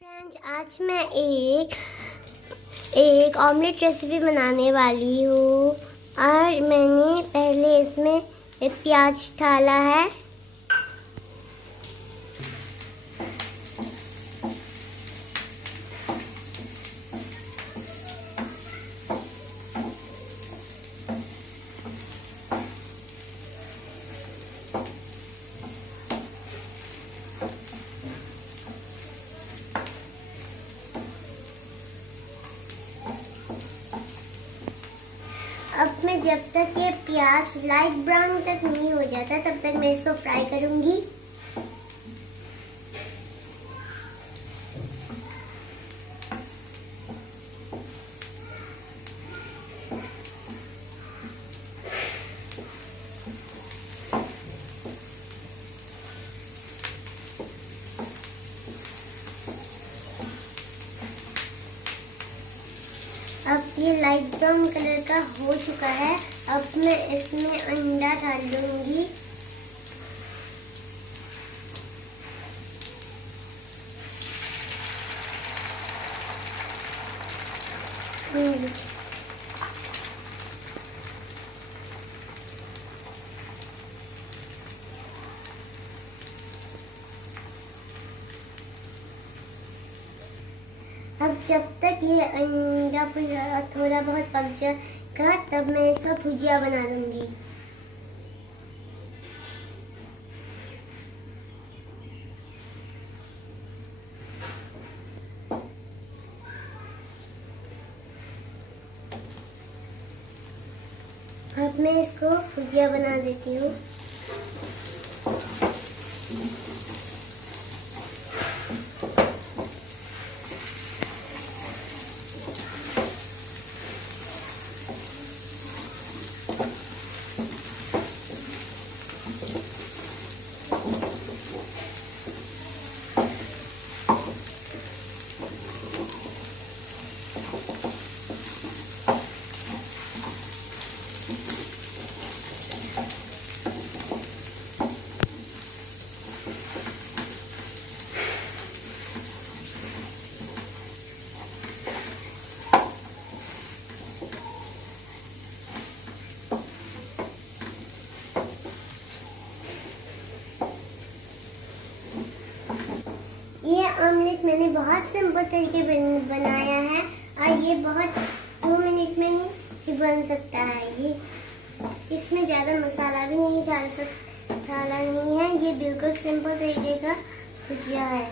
Friends, आज मैं एक ऑमलेट रेसिपी बनाने वाली हूँ। और मैंने पहले इसमें एक प्याज डाला है। अब मैं जब तक ये प्याज लाइट ब्राउन तक नहीं हो जाता तब तक मैं इसको फ्राई करूंगी। अब ये लाइट ब्राउन कलर का हो चुका है। अब मैं इसमें अंडा डाल दूंगी। अब जब तक ये अंडा थोड़ा बहुत पक जाएगा तब मैं इसका भुजिया बना दूंगी। अब मैं इसको भुजिया बना देती हूँ। ये ऑमलेट मैंने बहुत सिंपल तरीके बनाया है और ये बहुत 2 मिनट में ही बन सकता है। ये इसमें ज़्यादा मसाला भी नहीं डाला नहीं है। ये बिल्कुल सिंपल तरीके का भुजिया है।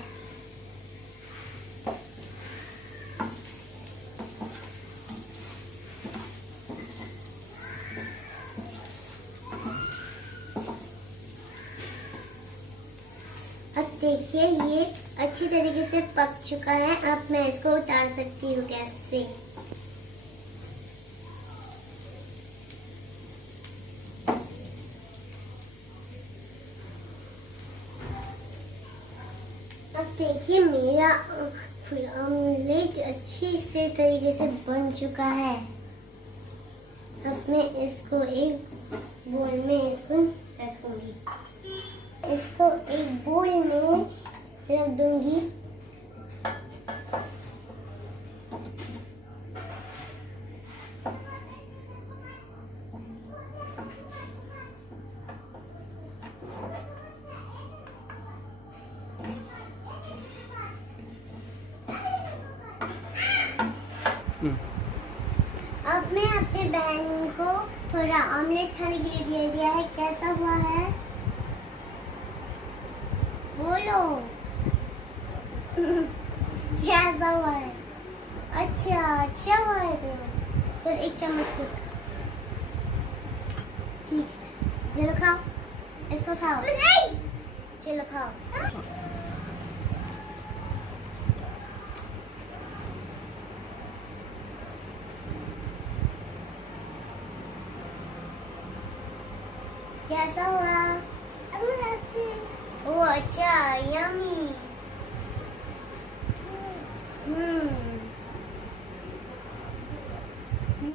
अब देखिए ये अच्छी तरीके से पक चुका है। अब मैं इसको उतार सकती हूँ गैस से। अब देखिए मेरा ऑमलेट अच्छी से तरीके से बन चुका है। अब मैं इसको एक बोल में रखूंगी। इसको एक बोल में रख दूंगी। अब मैं अपने बहन को थोड़ा ऑमलेट खाने के लिए दे दिया है। कैसा हुआ है बोलो। कैसा हुआ है? अच्छा हुआ है। तो चल एक चम्मच खुद खा। ठीक है, चलो खाओ, इसको खाओ। चलो खाओ। कैसा हुआ? ओह अच्छा, यम्मी।